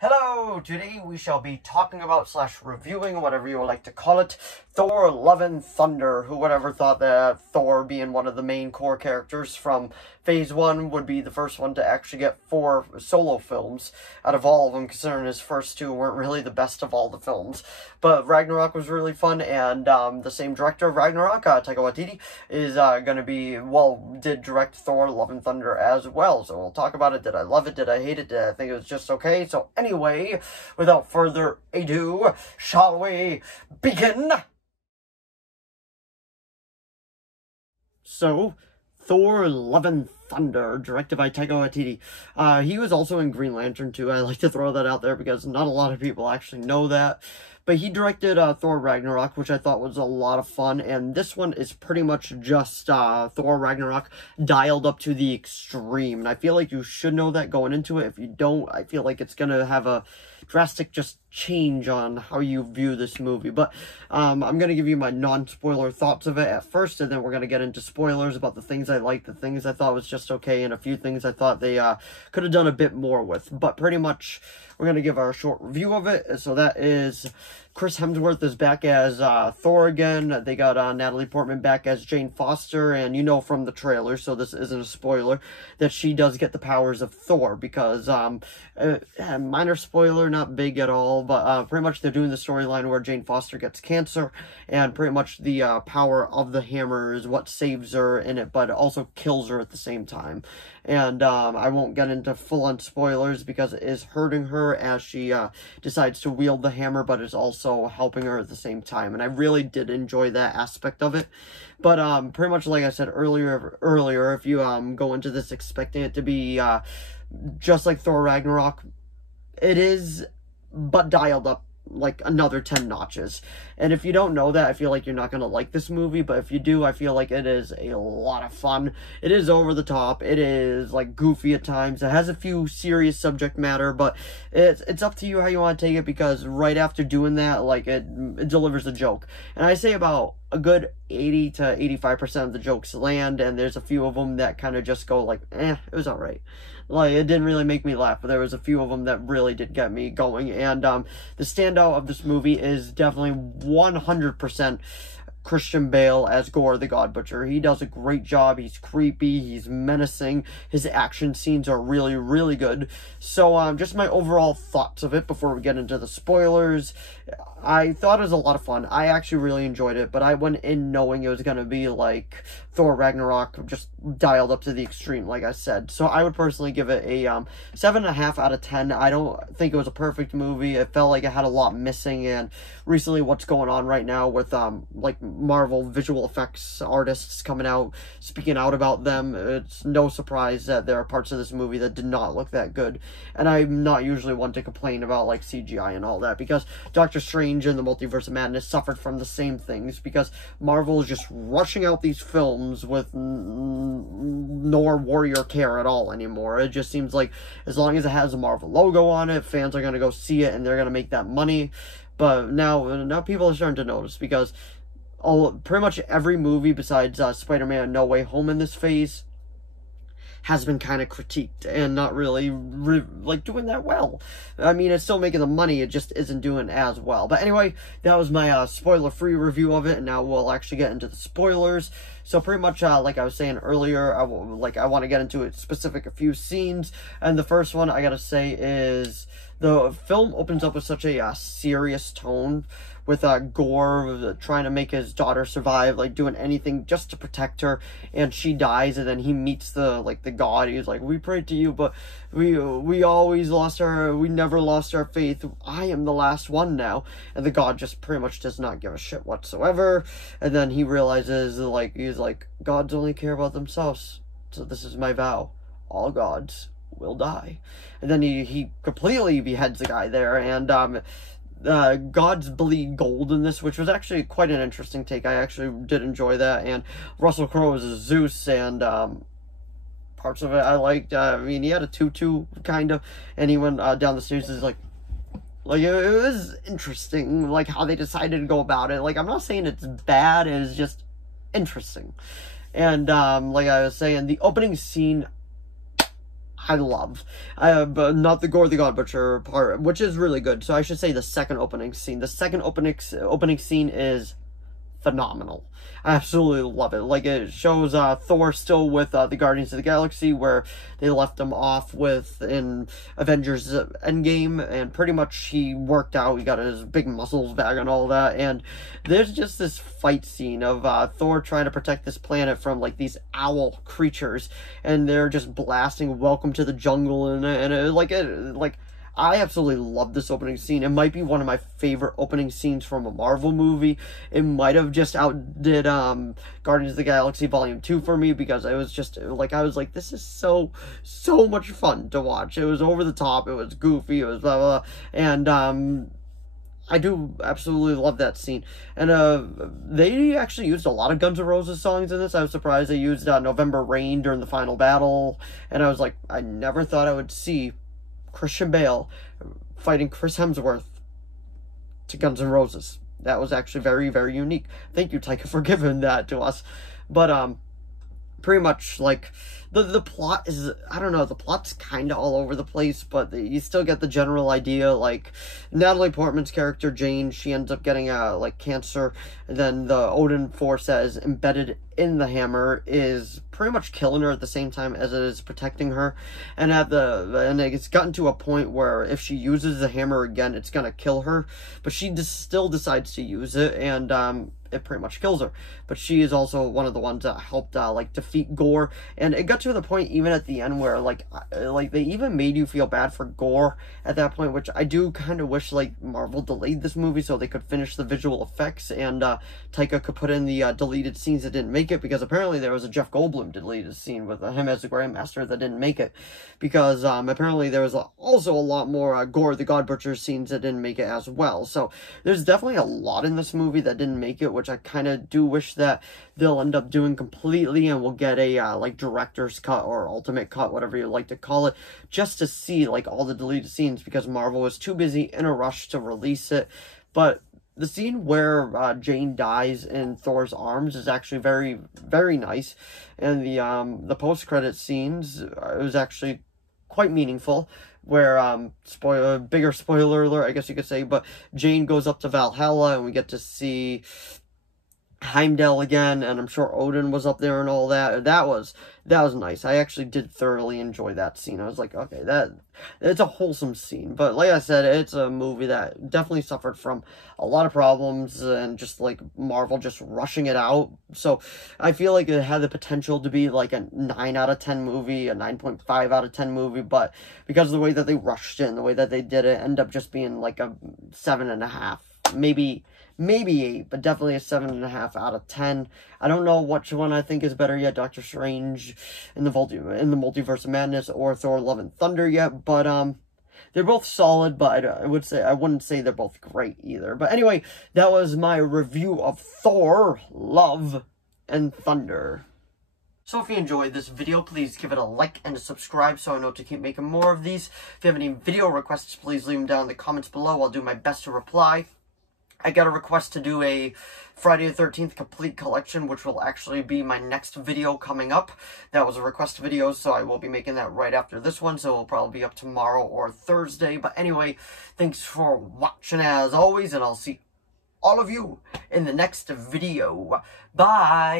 Hello! Today we shall be talking about / reviewing, whatever you would like to call it, Thor Love and Thunder. Who would ever thought that Thor, being one of the main core characters from Phase 1, would be the first one to actually get 4 solo films out of all of them, considering his first 2 weren't really the best of all the films. But Ragnarok was really fun, and the same director of Ragnarok, Taika Waititi, is gonna be, did direct Thor Love and Thunder as well. So we'll talk about it. Did I love it? Did I hate it? Did I think it was just okay? So anyway, without further ado, shall we begin? So, Thor Love and Thunder, directed by Taika Waititi. He was also in Green Lantern too. I like to throw that out there because not a lot of people actually know that. But he directed Thor Ragnarok, which I thought was a lot of fun. And this one is pretty much just Thor Ragnarok dialed up to the extreme. And I feel like you should know that going into it. If you don't, I feel like it's going to have a drastic just change on how you view this movie. But I'm going to give you my non-spoiler thoughts of it at first, and then we're going to get into spoilers about the things I liked, the things I thought was just okay, and a few things I thought they could have done a bit more with. But pretty much, we're going to give our short review of it. So that is Chris Hemsworth is back as Thor again. They got Natalie Portman back as Jane Foster, and you know from the trailer, so this isn't a spoiler, that she does get the powers of Thor, because, minor spoiler, not big at all, but pretty much they're doing the storyline where Jane Foster gets cancer, and pretty much the power of the hammer is what saves her in it, but it also kills her at the same time. And I won't get into full-on spoilers because it is hurting her as she decides to wield the hammer, but it's also helping her at the same time. And I really did enjoy that aspect of it. But pretty much like I said earlier, if you go into this expecting it to be just like Thor Ragnarok, it is, but dialed up like another 10 notches. And if you don't know that, I feel like you're not going to like this movie, but if you do, I feel like it is a lot of fun. It is over the top, it is like goofy at times, it has a few serious subject matter, but it's up to you how you want to take it, because right after doing that, like, it delivers a joke. And I say about a good 80 to 85% of the jokes land, and there's a few of them that kind of just go like, it was alright. Like, it didn't really make me laugh, but there was a few of them that really did get me going. And the standout of this movie is definitely 100% Christian Bale as Gore the God Butcher. He does a great job. He's creepy, he's menacing, his action scenes are really, really good. So just my overall thoughts of it before we get into the spoilers. I thought it was a lot of fun. I actually really enjoyed it, but I went in knowing it was going to be like Thor Ragnarok, just dialed up to the extreme, like I said. So I would personally give it a 7.5 out of 10. I don't think it was a perfect movie. It felt like it had a lot missing, and recently what's going on right now with like Marvel visual effects artists coming out, speaking out about them, it's no surprise that there are parts of this movie that did not look that good. And I'm not usually one to complain about like CGI and all that, because Doctor Strange and the Multiverse of Madness suffered from the same things, because Marvel is just rushing out these films with no warrior care at all anymore. It just seems like as long as it has a Marvel logo on it, fans are going to go see it and they're going to make that money. But now people are starting to notice, because pretty much every movie besides Spider-Man No Way Home in this phase has been kind of critiqued and not really like doing that well. I mean, it's still making the money, it just isn't doing as well. But anyway, that was my spoiler-free review of it, and now we'll actually get into the spoilers. So pretty much, like I was saying earlier, I want to get into a few scenes, and the first one I gotta say is the film opens up with such a serious tone, with Gore trying to make his daughter survive, like doing anything just to protect her, and she dies, and then he meets the god. He's like, we prayed to you, but we always lost we never lost our faith. I am the last one now. And the god just pretty much does not give a shit whatsoever. And then he realizes, like, he's like, gods only care about themselves, so this is my vow. All gods will die. And then he completely beheads the guy there, and gods bleed gold in this, which was actually quite an interesting take. I actually did enjoy that, and Russell Crowe as Zeus, and parts of it I liked. I mean, he had a tutu, kind of, and he went down the stairs, is like, it was interesting, like, how they decided to go about it. Like, I'm not saying it's bad, it's just interesting. And like I was saying, the opening scene, I love. But not the Gore the God Butcher part, which is really good. So I should say the second opening scene. The second opening scene is phenomenal. I absolutely love it. Like, it shows Thor still with the Guardians of the Galaxy, where they left him off with in Avengers Endgame, and pretty much he worked out, he got his big muscles back and all that, and there's just this fight scene of Thor trying to protect this planet from, like, these owl creatures, and they're just blasting "Welcome to the Jungle," and I absolutely love this opening scene. It might be one of my favorite opening scenes from a Marvel movie. It might have just outdid Guardians of the Galaxy Volume 2 for me, because it was just, like, I was like, this is so much fun to watch. It was over the top, it was goofy, it was blah, blah, blah. And, I do absolutely love that scene. And they actually used a lot of Guns N' Roses songs in this. I was surprised they used November Rain during the final battle. And I was like, I never thought I would see Christian Bale fighting Chris Hemsworth to Guns N' Roses. That was actually very, very unique. Thank you, Taika, for giving that to us. But pretty much, like, the plot is, I don't know, the plot's kind of all over the place, but you still get the general idea. Like, Natalie Portman's character, Jane, she ends up getting, like, cancer, and then the Odin force that is embedded in the hammer is pretty much killing her at the same time as it is protecting her, and it's gotten to a point where if she uses the hammer again, it's gonna kill her, but she still decides to use it, and it pretty much kills her. But she is also one of the ones that helped like defeat Gore, and it got to the point even at the end where like they even made you feel bad for Gore at that point, which I do kind of wish like Marvel delayed this movie so they could finish the visual effects, and Taika could put in the deleted scenes that didn't make it, because apparently there was a Jeff Goldblum deleted scene with him as the Grandmaster that didn't make it, because apparently there was also a lot more Gore the God Butcher scenes that didn't make it as well. So there's definitely a lot in this movie that didn't make it, which I kind of do wish that they'll end up doing completely, and we'll get a like director's cut or ultimate cut, whatever you like to call it, just to see like all the deleted scenes, because Marvel was too busy in a rush to release it. But the scene where Jane dies in Thor's arms is actually very, very nice, and the post-credit scenes was actually quite meaningful, where bigger spoiler alert, I guess you could say, but Jane goes up to Valhalla, and we get to see Heimdall again, and I'm sure Odin was up there and all that. That was nice. I actually did thoroughly enjoy that scene. I was like, okay, it's a wholesome scene. But like I said, it's a movie that definitely suffered from a lot of problems, and just like Marvel just rushing it out. So I feel like it had the potential to be like a 9 out of 10 movie, a 9.5 out of 10 movie, but because of the way that they rushed it and the way that they did it, ended up just being like a 7.5, maybe 8, but definitely a 7.5 out of 10. I don't know which one I think is better yet, Doctor Strange in the Multiverse of Madness or Thor: Love and Thunder yet, but they're both solid, but I wouldn't say they're both great either. But anyway, that was my review of Thor: Love and Thunder. So if you enjoyed this video, please give it a like and a subscribe so I know to keep making more of these. If you have any video requests, please leave them down in the comments below. I'll do my best to reply. I got a request to do a Friday the 13th complete collection, which will actually be my next video coming up. That was a request video, so I will be making that right after this one, so it'll probably be up tomorrow or Thursday. But anyway, thanks for watching as always, and I'll see all of you in the next video. Bye!